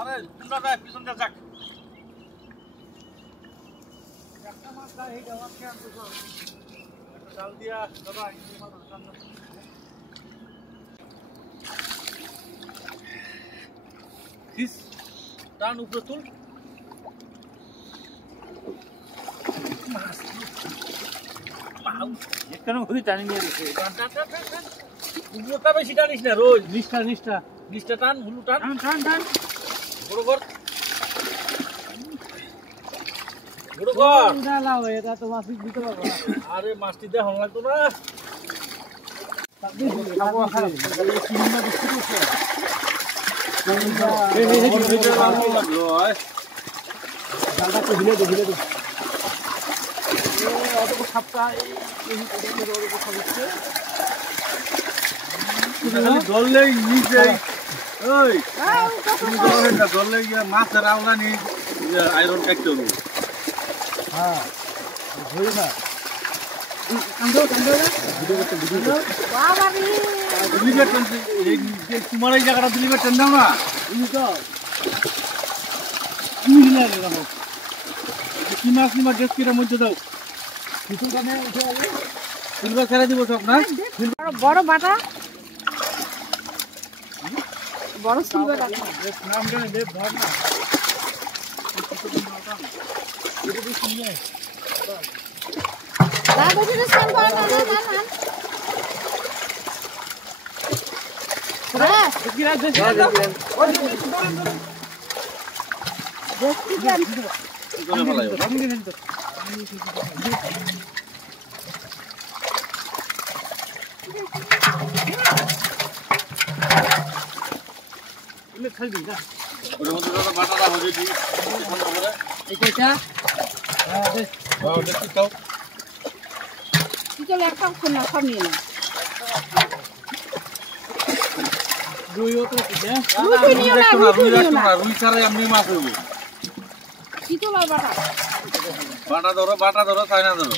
আরে তোমরা ভাই পিছন দিয়ে যাক একটা মাছ দাও এই দাও আজকে আনতে সব একটা ডাল দিয়া দাদা এই মাছ রান্না কিস টান উপরে তুল মাছ পাউ একখানে ঘুরি টানি নিয়ে গেছে টান টান টান টান উগুলোটা বেশি টানিস না রোজ নিষ্ঠা টান হুলু টান টান টান বড় কর বড় কর দাও এটা তো মাছ দিতে পারবো না আরে মাছটি দে হল লাগতো না খাবো খারাপ এই চিংড়া বিস্কুট আছে এই ভালো লাগলো ডালটা তো হিলে দে অত খাপটা এই অত খাচ্ছে ধরলেই নিচে ওই তুমি ধরলে গিয়ে মাছের আওলা নি আয়রন কাটতে হবে হ্যাঁ ধরে না তোমার এই জায়গাটা ডিলিভার টেন দাও না কি মাছ নিমা ডেস্ক কিটার মধ্যে দাও সিলভার ছেড়ে দিব সব না বড় বাটা বড় সিলভার আছে নাম জানে দেব ধর না এটা কি শুনে দাদা দিদি সালবা না রে কি রাজ দাও ওই দেখি জান কোনে ফলাইও আমি দিন তো ले खाई दी ना और वो तो बाटा हो जाती फोन नंबर है एक क्या हां दे वाओ देखी तो तो लैपटॉप खोलना सब नहीं ना रुइयो तो है रुई सारे एमनी माছ হইব কি তো লা বাটা ধরো চাইনা ধরো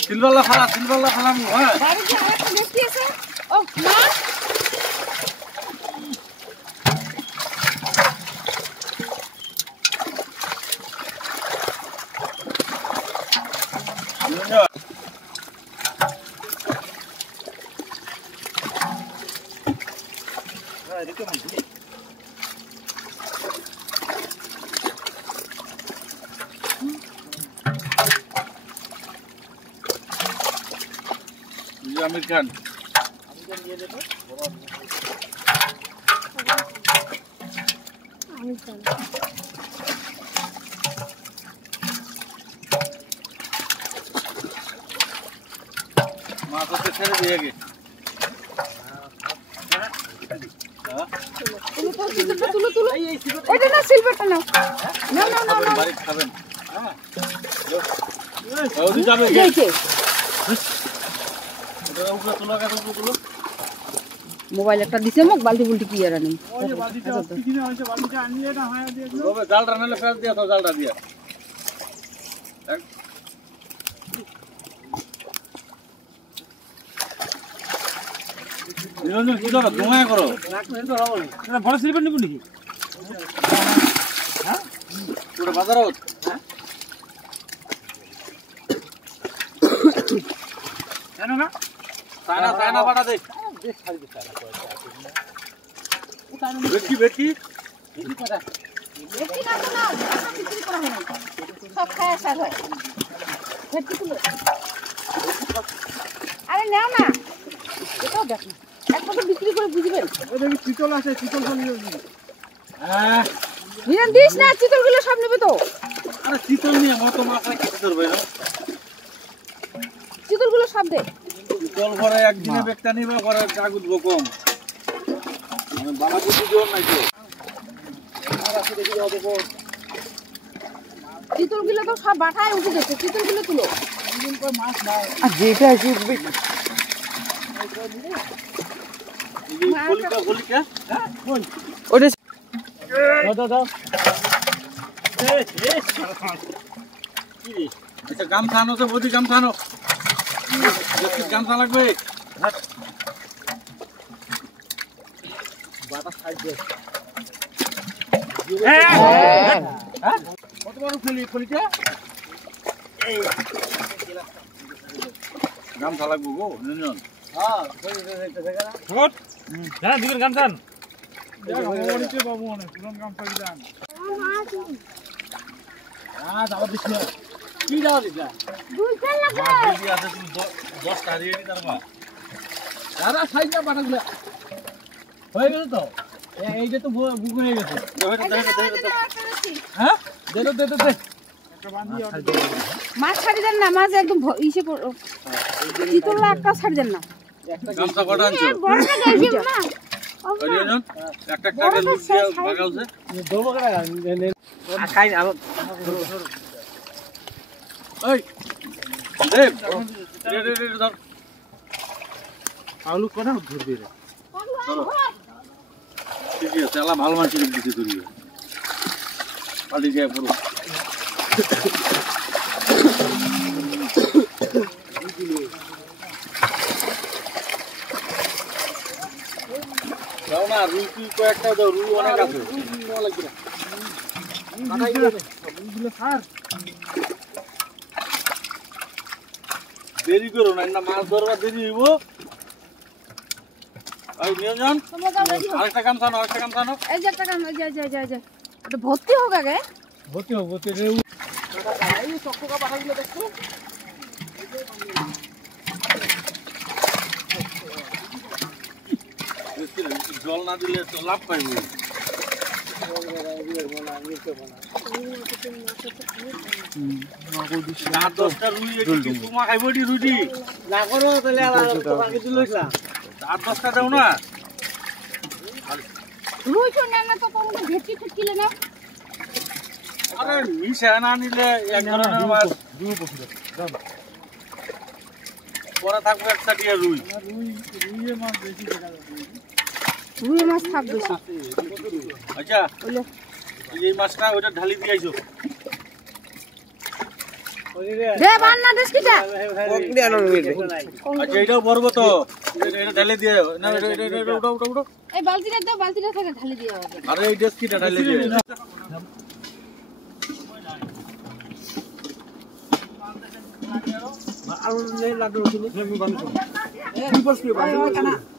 সিলভারলা খালাম হ্যাঁ বাড়ি কি আরেকটা দেখতে আছে ও মা আমির খান মাছ হচ্ছে ছেড়ে দিয়ে গে তুলো ওইটা না সিলভারটা নাও না বাড়ি খাবেন হ্যাঁ ওদি যাবে কে উপরে তুলো মোবাইল একটা দিছে মোক বালতি বুলটি কি আর আনি ওই যে বালতিটা কিনে হইছে বালতিটা আনলে না হয় দিয়ে দিও তবে জালটা নালে ফেল দিয়া তো জালটা দিয়া নিরঞ্জন কি করো ধোঁয়া করো না বড় সিলভার নিবো নাকি হ্যাঁ পুরো বাজারত হ্যাঁ জানো না তানা বাটা দে বেশ খালি দে বেটি করা বেটি না বিক্রি করা হয় না সব খায় সার হয় বেটি তুলো আরে নাও না এটাও দেখ না একবার বিক্রি করে বুঝবেন ওই দেখি চিতল আছে চিতল নিয়ে হ্যাঁ নিরান দিস না চিতলগুলো সব নেবে তো আরে চিতল নিয়ে মত মাছ খেতে ধরবে না চিতলগুলো সব দে চিতল ভরে একদিনে বেকটা নিবে পরে কাগুদ কম মানে বাবা বুঝি জোর নাই তো আর আছে দেখি হবে কোন চিতলগুলো তো সব বাটায় উঠে গেছে চিতলগুলো তুলো দিন পর মাছ না আর যেটা আছে উঠবে গলিকা হ্যাঁ কই ওরে দাও আচ্ছা গাম খানো তো বদি গাম খানো গামছা লাগবে কত বড় ফলিটা গামছা লাগবো গো নিজন হ্যাঁ দিবেন গামছান বাবু অনেক পুরান গামছা দিলাম দাও দিস না কি দাও দিস না আছে তুমি 10 টাকা দিয়ে দিতে পারবা দাদা সাইজ না বাটাগুলা হয়ে গেল তো এইটা তো বুক হয়ে গেছে হ্যাঁ দে দে একটা বাঁধি মাছ ছাড়ি দেন না মাছ একদম ইসে চিতলটা একটা ছাড়ি দেন না একটা গামছা কটা আনছো বড়টা গাইছি না অরিয়ন একটা কাটে লুট দিয়ে ভাগালছে দোবো কাটা খাই আলো এই দেব রে ধর আলু কোনা ধর দিয়ে রে ঠিক আছে আলা ভালো মাছ দিতে করিও পালি যায় পুরো দাও না রুই কয়েকটা দাও রুই অনেক আছে দেরি করো না না মাছ ধরবার দেরি হইব এই নিয়জন আরেকটা গামছা নাও এই যে একটা কাম যা এটা ভর্তি হোক আগে ভর্তি রে এই চক্ককা পাঠাগুলো দেখো জল না দিলে তো লাভ পাইব না 10টা রুই একটু তোমা খাইবো দি রুটি না করো তাহলে আর তোমাকে দিলইলা 10টা দাও না রুই তো না তো কোন ভেটকি ঠুকিলে না আরে মিশা না নিলে এক ধরনের মাছ দুই পছন্দ দাও পরে থাকবে একটা দিয়ে রুই রুইয়ের মাছ বেশি দেখা যায় রুই মাছ থাকবে আচ্ছা এই মাছটা ওটা ঢালি দিয়ে আইছো দে বান্না দেশ কিটা কোকড়ি আনো আচ্ছা এটাও বড়বো তো এটা ঢালি দিয়ে না এটা উঠো এই বালতিটা দাও বালতিটা থেকে ঢালি দিয়ে হবে আরে এই ডেস্ক কিটা ঢালি দিয়ে আলু নেই লাগবে কিনে লেবু বানিয়ে এ রিপোর্ট করে বানিয়ে